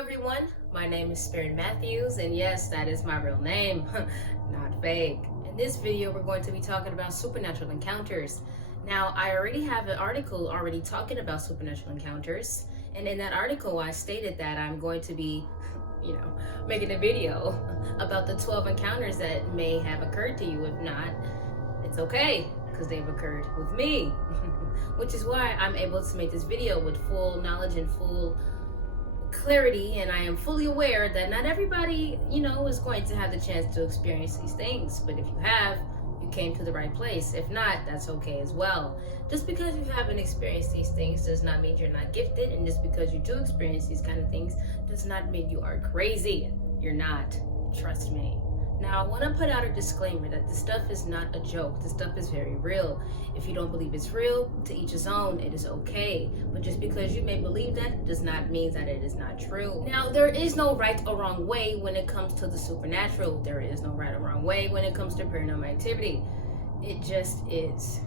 everyone, my name is Spirit Matthews, and yes, that is my real name, not fake. In this video, we're going to be talking about supernatural encounters. Now, I already have an article talking about supernatural encounters, and in that article, I stated that I'm going to be, making a video about the 12 encounters that may have occurred to you. If not, it's okay, because they've occurred with me, which is why I'm able to make this video with full knowledge and full clarity, and I am fully aware that not everybody, is going to have the chance to experience these things. But if you have, you came to the right place. If not, that's okay as well. Just because you haven't experienced these things does not mean you're not gifted, and just because you do experience these kind of things does not mean you are crazy. You're not. Trust me. Now, I want to put out a disclaimer that this stuff is not a joke. This stuff is very real. If you don't believe it's real, to each his own, it is okay. But just because you may believe that does not mean that it is not true. Now, there is no right or wrong way when it comes to the supernatural. There is no right or wrong way when it comes to paranormal activity. It just is.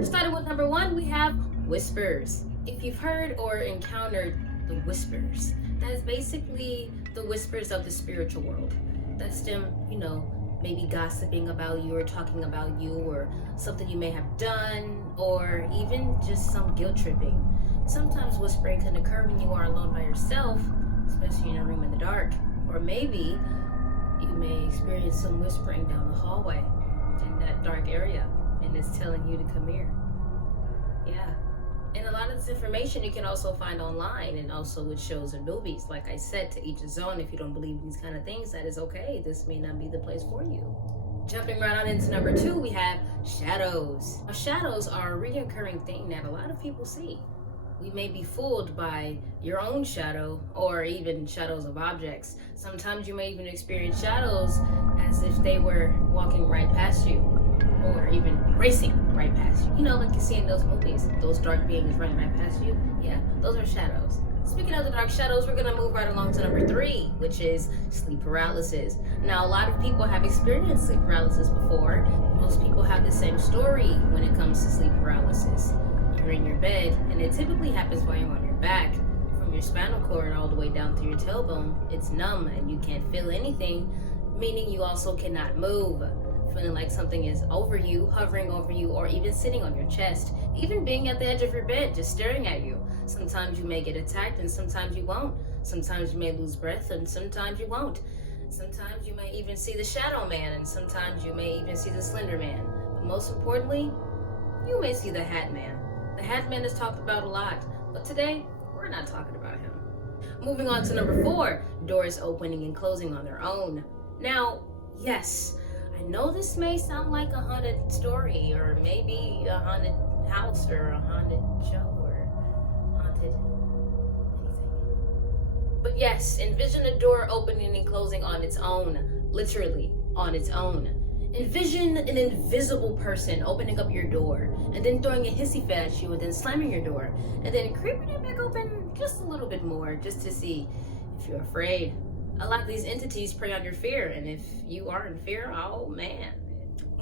Starting with number 1, we have whispers. If you've heard or encountered the whispers, that is basically the whispers of the spiritual world. That's them, maybe gossiping about you or talking about you or something you may have done, or even just some guilt tripping. Sometimes whispering can occur when you are alone by yourself, especially in a room in the dark. Or maybe you may experience some whispering down the hallway in that dark area, and it's telling you to come here. Yeah. And a lot of this information you can also find online and also with shows and movies. Like I said, to each his own. If you don't believe in these kind of things, that is okay. This may not be the place for you. Jumping right on into number 2, we have shadows. Now, shadows are a recurring thing that a lot of people see. We may be fooled by your own shadow or even shadows of objects. Sometimes you may even experience shadows as if they were walking right past you, or even racing right past you. Like you see in those movies, those dark beings running right past you. Yeah, those are shadows. Speaking of the dark shadows, we're gonna move right along to number 3, which is sleep paralysis. Now, a lot of people have experienced sleep paralysis before. Most people have the same story when it comes to sleep paralysis. You're in your bed, and it typically happens while you're on your back. From your spinal cord all the way down through your tailbone, it's numb and you can't feel anything, meaning you also cannot move. Feeling like something is over you, hovering over you, or even sitting on your chest, even being at the edge of your bed, just staring at you. Sometimes you may get attacked and sometimes you won't. Sometimes you may lose breath and sometimes you won't. Sometimes you may even see the shadow man, and sometimes you may even see the slender man. But most importantly, you may see the hat man. The hat man is talked about a lot, but today we're not talking about him. Moving on to number 4, doors opening and closing on their own. Now, yes, I know this may sound like a haunted story, or maybe a haunted house, or a haunted show, or haunted anything. But yes, envision a door opening and closing on its own, literally on its own. Envision an invisible person opening up your door, and then throwing a hissy fit at you, and then slamming your door, and then creeping it back open just a little bit more, just to see if you're afraid. A lot of these entities prey on your fear, and if you are in fear, oh man.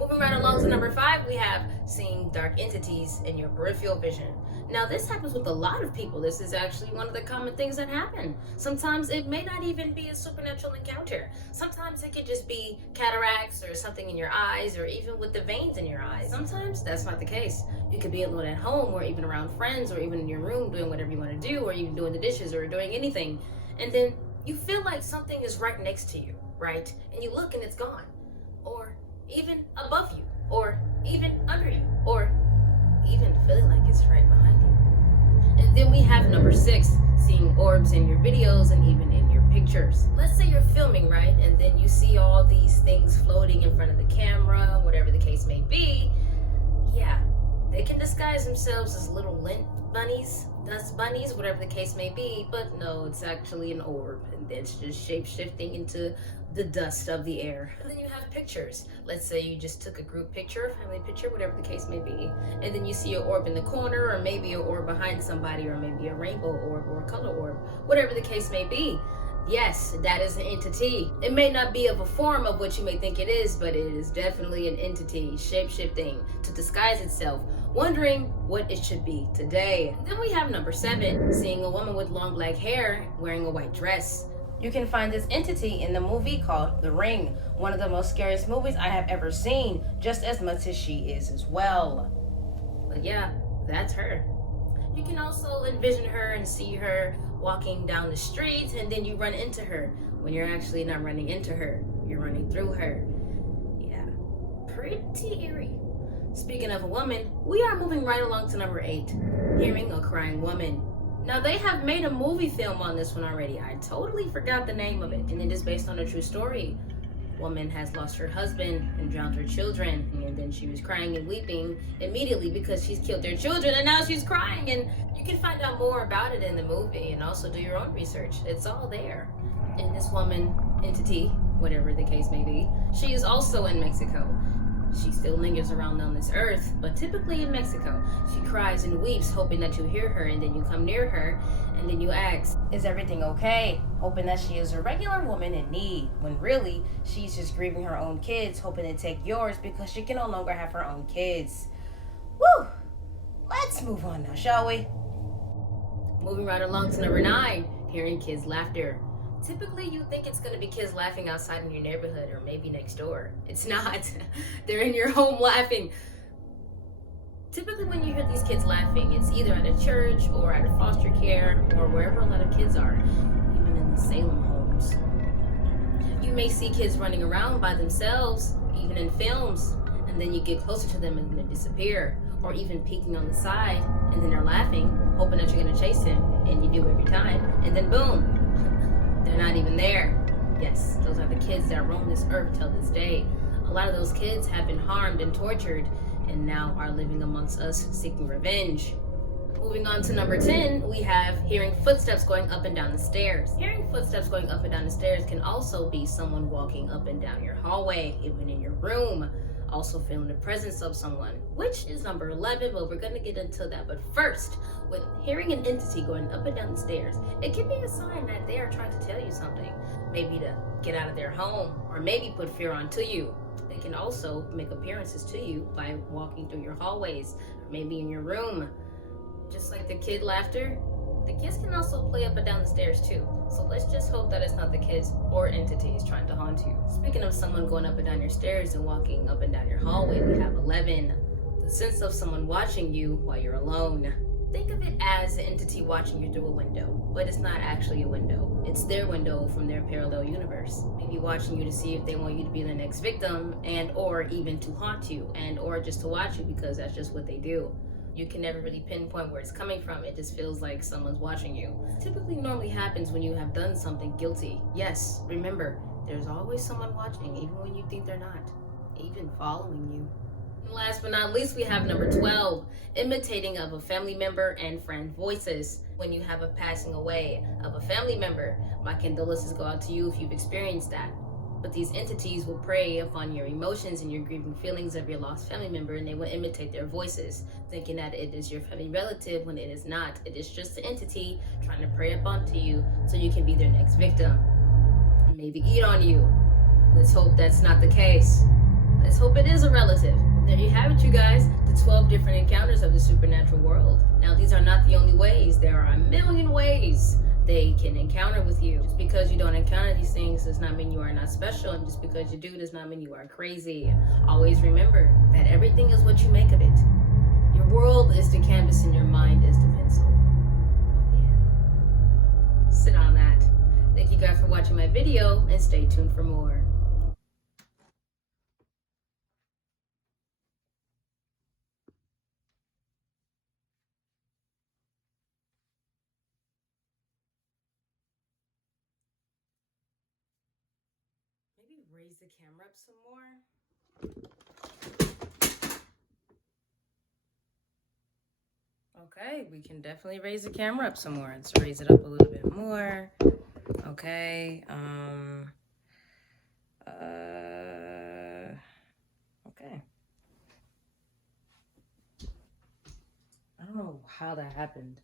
Moving right along to number 5, we have seeing dark entities in your peripheral vision. Now, this happens with a lot of people. This is actually one of the common things that happen. Sometimes it may not even be a supernatural encounter. Sometimes it could just be cataracts or something in your eyes, or even with the veins in your eyes. Sometimes that's not the case. You could be alone at home, or even around friends, or even in your room doing whatever you want to do, or even doing the dishes, or doing anything. And then you feel like something is right next to you, right? And you look and it's gone. Or even above you, or even under you, or even feeling like it's right behind you. And then we have number 6, seeing orbs in your videos and even in your pictures. Let's say you're filming, right? And then you see all these things floating in front of the camera, whatever the case may be. Yeah, they can disguise themselves as little lint bunnies, dust bunnies, whatever the case may be, but no, it's actually an orb, and it's just shape-shifting into the dust of the air. And then you have pictures. Let's say you just took a group picture, family picture, whatever the case may be, and then you see an orb in the corner, or maybe an orb behind somebody, or maybe a rainbow orb or a color orb, whatever the case may be. Yes, that is an entity. It may not be of a form of what you may think it is, but it is definitely an entity, shape-shifting to disguise itself. wondering what it should be today. And then we have number 7, seeing a woman with long black hair wearing a white dress. You can find this entity in the movie called The Ring, one of the most scariest movies I have ever seen, just as much as she is as well. But yeah, that's her. You can also envision her and see her walking down the street, and then you run into her when you're actually not running into her, you're running through her. Yeah, pretty eerie. Speaking of a woman, we are moving right along to number 8, hearing a crying woman. Now, they have made a movie film on this one already. I totally forgot the name of it, and it is based on a true story. Woman has lost her husband and drowned her children, and then she was crying and weeping immediately because she's killed their children, and now she's crying. And you can find out more about it in the movie and also do your own research. It's all there. And this woman, entity, whatever the case may be, she is also in Mexico. She still lingers around on this earth, but typically in Mexico. She cries and weeps, hoping that you hear her, and then you come near her, and then you ask, is everything okay? Hoping that she is a regular woman in need, when really, she's just grieving her own kids, hoping to take yours because she can no longer have her own kids. Woo! Let's move on now, shall we? Moving right along to number 9, hearing kids' laughter. Typically, you think it's going to be kids laughing outside in your neighborhood or maybe next door. It's not. They're in your home laughing. Typically, when you hear these kids laughing, it's either at a church or at a foster care or wherever a lot of kids are, even in the Salem homes. You may see kids running around by themselves, even in films, and then you get closer to them and then they disappear, or even peeking on the side, and then they're laughing, hoping that you're going to chase him, and you do every time, and then boom. They're not even there. Yes, those are the kids that roam this earth till this day. A lot of those kids have been harmed and tortured and now are living amongst us seeking revenge. Moving on to number 10, we have hearing footsteps going up and down the stairs. Hearing footsteps going up and down the stairs can also be someone walking up and down your hallway, even in your room. Also feeling the presence of someone, which is number 11, but we're going to get into that. But first, with hearing an entity going up and down the stairs, it can be a sign that they are trying to tell you something, maybe to get out of their home, or maybe put fear onto you. They can also make appearances to you by walking through your hallways, or maybe in your room. Just like the kid laughter, the kids can also play up and down the stairs too. So let's just hope that it's not the kids or entities trying to haunt you. Speaking of someone going up and down your stairs and walking up and down your hallway, we have 11. The sense of someone watching you while you're alone. Think of it as an entity watching you through a window, but it's not actually a window. It's their window from their parallel universe. Maybe watching you to see if they want you to be the next victim, and or even to haunt you, and or just to watch you because that's just what they do. You can never really pinpoint where it's coming from. It just feels like someone's watching you. It typically normally happens when you have done something guilty. Yes, remember, there's always someone watching, even when you think they're not, even following you. And last but not least, we have number 12, imitating of a family member and friend voices. When you have a passing away of a family member, my condolences go out to you if you've experienced that. But these entities will prey upon your emotions and your grieving feelings of your lost family member, and they will imitate their voices, thinking that it is your family relative when it is not. It is just an entity trying to prey upon you so you can be their next victim and maybe eat on you. Let's hope that's not the case. Let's hope it is a relative. And there you have it, you guys, the 12 different encounters of the supernatural world. Now, these are not the only ways. There are a million ways they can encounter with you. Just because you don't encounter these things does not mean you are not special, and just because you do does not mean you are crazy. Always remember that everything is what you make of it. Your world is the canvas and your mind is the pencil. Yeah. Sit on that. Thank you guys for watching my video, and stay tuned for more. Maybe raise the camera up some more. Okay, we can definitely raise the camera up some more. Let's raise it up a little bit more. Okay, okay. I don't know how that happened.